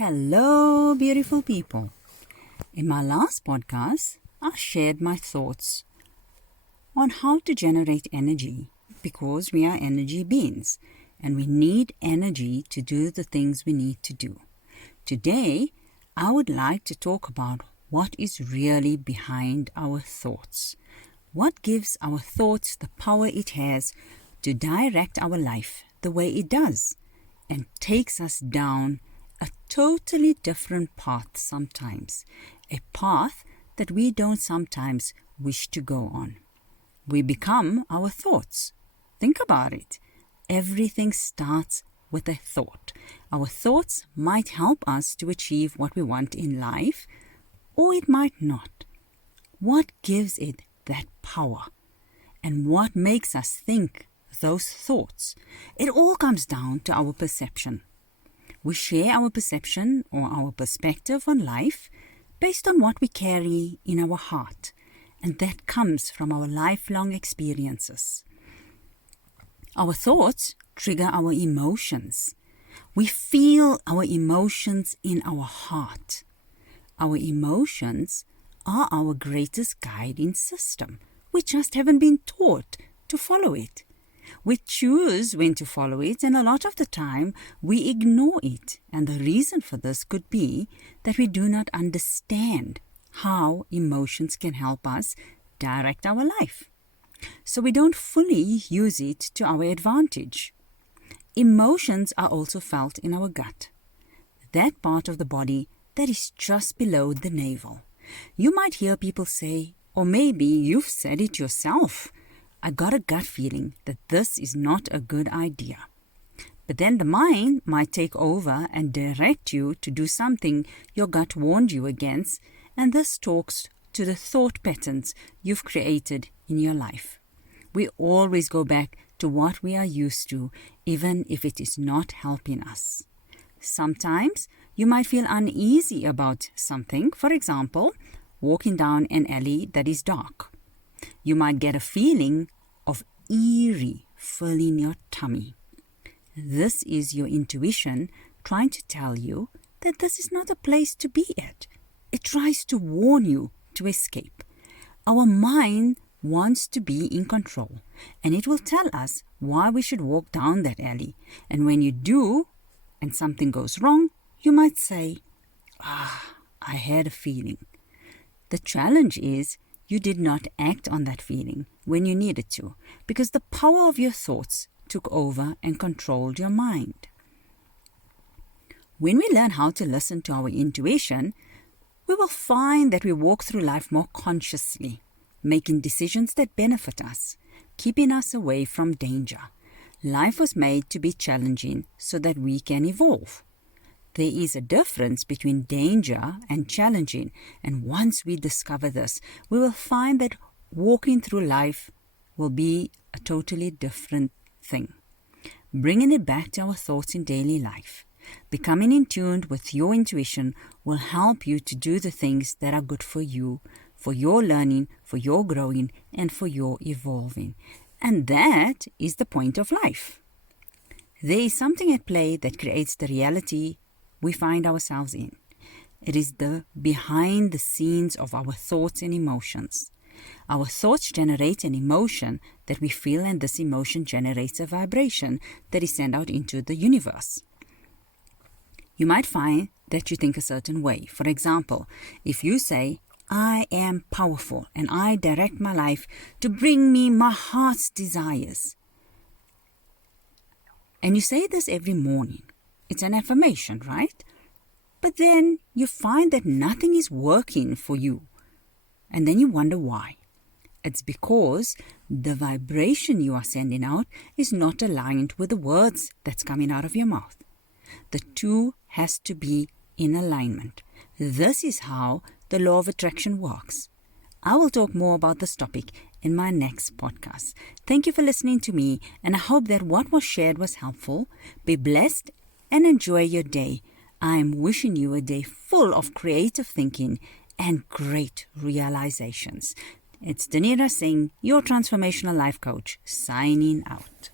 Hello, beautiful people. In my last podcast, I shared my thoughts on how to generate energy because we are energy beings and we need energy to do the things we need to do. Today, I would like to talk about what is really behind our thoughts. What gives our thoughts the power it has to direct our life the way it does and takes us down a totally different path sometimes, a path that we don't sometimes wish to go on. We become our thoughts. Think about it. Everything starts with a thought. Our thoughts might help us to achieve what we want in life, or it might not. What gives it that power? And what makes us think those thoughts? It all comes down to our perception. We share our perception or our perspective on life based on what we carry in our heart, and that comes from our lifelong experiences. Our thoughts trigger our emotions. We feel our emotions in our heart. Our emotions are our greatest guiding system. We just haven't been taught to follow it. We choose when to follow it, and a lot of the time we ignore it. And the reason for this could be that we do not understand how emotions can help us direct our life. So we don't fully use it to our advantage. Emotions are also felt in our gut, that part of the body that is just below the navel. You might hear people say, or maybe you've said it yourself, I got a gut feeling that this is not a good idea. But then the mind might take over and direct you to do something your gut warned you against, and this talks to the thought patterns you've created in your life. We always go back to what we are used to, even if it is not helping us. Sometimes you might feel uneasy about something, for example, walking down an alley that is dark. You might get a feeling of eerie filling your tummy. This is your intuition trying to tell you that this is not a place to be at. It tries to warn you to escape. Our mind wants to be in control, and it will tell us why we should walk down that alley. And when you do, and something goes wrong, you might say, I had a feeling. The challenge is you did not act on that feeling when you needed to, because the power of your thoughts took over and controlled your mind. When we learn how to listen to our intuition, we will find that we walk through life more consciously, making decisions that benefit us, keeping us away from danger. Life was made to be challenging so that we can evolve. There is a difference between danger and challenging, and once we discover this, we will find that walking through life will be a totally different thing. Bringing it back to our thoughts in daily life, becoming in tune with your intuition will help you to do the things that are good for you, for your learning, for your growing, and for your evolving. And that is the point of life. There is something at play that creates the reality we find ourselves in. It is the behind the scenes of our thoughts and emotions. Our thoughts generate an emotion that we feel, and this emotion generates a vibration that is sent out into the universe. You might find that you think a certain way. For example, if you say, I am powerful and I direct my life to bring me my heart's desires. And you say this every morning. It's an affirmation, right? But then you find that nothing is working for you. And then you wonder why. It's because the vibration you are sending out is not aligned with the words that's coming out of your mouth. The two has to be in alignment. This is how the law of attraction works. I will talk more about this topic in my next podcast. Thank you for listening to me, and I hope that what was shared was helpful. Be blessed and enjoy your day. I am wishing you a day full of creative thinking and great realizations. It's Deneera Singh, your Transformational Life Coach, signing out.